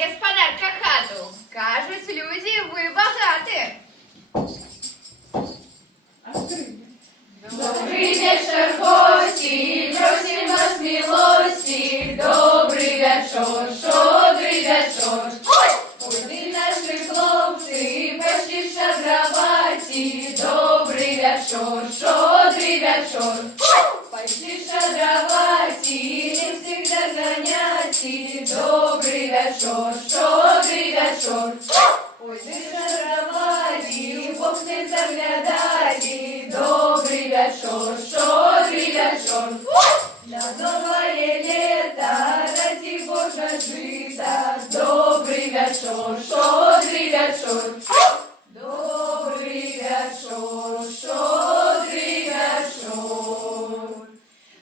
господарка, хату. Кажуть люди, ви багаті. Добрый вечер, гости, просим вас милости. Добрий вечор, щодрий вечор. Ой, наші хлопці, пошли щедроваті. Добрий вечор, щодрий вечор. Пошли щедроваті, не всегда заняті. Добрий вечор, щодрий вечор. Ой, щедроваті, Бог не заглядати. Добрий вечор, щодрий вечор. На новое лето, ради Божа жита. Добрий вечор, щодрий вечор. Добрий вечор, щодрий вечор.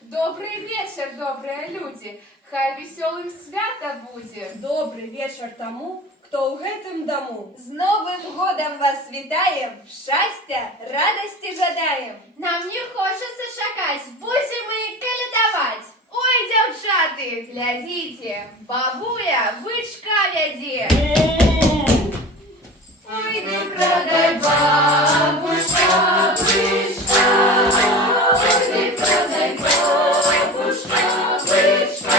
Добрий вечір, добрі люди. Хай веселим свято буде. Добрий вечір тому, хто у гэтым дому. З Новим годом вас вітаєм, щастя, радості жадаєм. Нам не хочеться чекать, будемо і калядовать. Ой, дівчати, глядите, бабуля бичка вяде. Ой, не продай, бабушка, бычка. Ой, не продай, бабушка, бычка.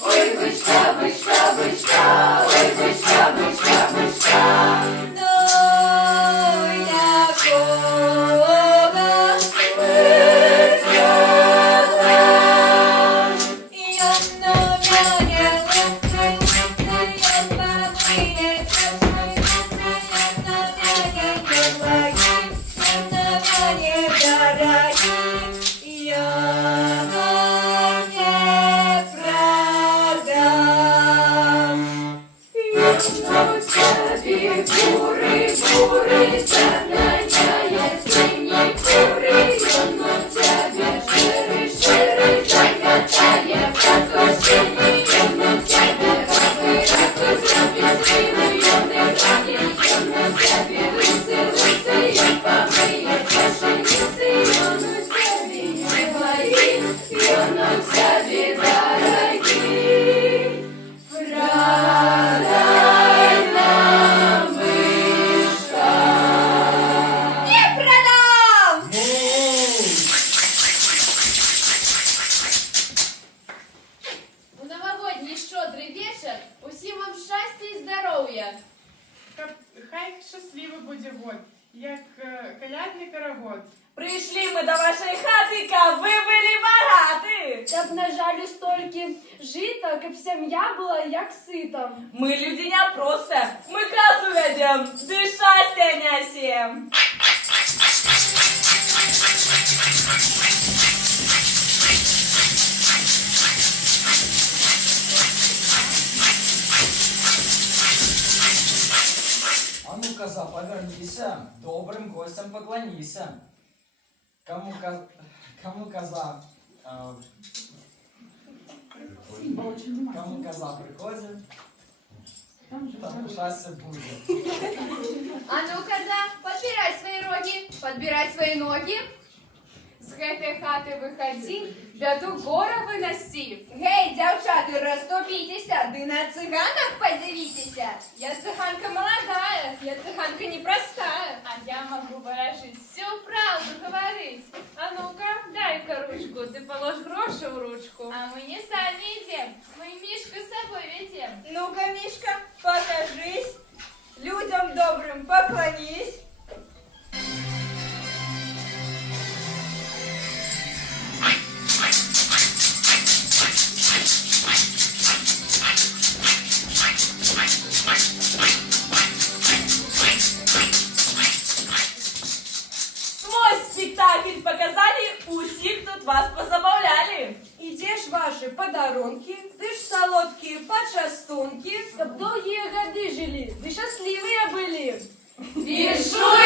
Ой, бычка, бычка, бычка. Ой, бычка, бычка, бычка. Ну, якого бычка. І одно мене Куры, куры, загоняя свиньи, куры, он на тебе шире, шире загоняя, как свиньи, он на тебе рабы, рабы, зробит свиньи, он не рабы, он на тебе лысы, лысы, он помыет ваши нисы, он на тебе не мои, и он на тебе дорогие. Продай нам мышка. Не продам! У новогодній щодрий вечір усім вам щастя і здоров'я. Хай щасливий буде год, як колядний карагод. Прийшли ми до вашої хати, каб ви були багаті. Щоб нажали стільки жита, щоб сім'я була як сита. Ми люди не просто, ми казу ведем, да щастя несем. А ну, коза, повернися, добрым гостям поклонися. Кому коза приходит, тому щастя буде. А ну, коза, подбирай свои роги, подбирай свои ноги. З гэтай хаты выходи, бяду гора выноси. Гей, девчаты, расступитеся, ды на цыганах подивитеся. Я цыганка молодая, я цыганка непростая. А я могу выражить всю правду говорить. А ну-ка, дай-ка ручку, ты положь гроши в ручку. А мы не сами идем, мы Мишку с собой ведем. Ну-ка, Мишка, покажись, людям добрым поклонись. Свой спектакль показали, усіх тут вас позабавляли. І де ж ваші подарунки, де ж солодкі почастунки? Щоб довгі годи жили, ви щасливі були. Віншуй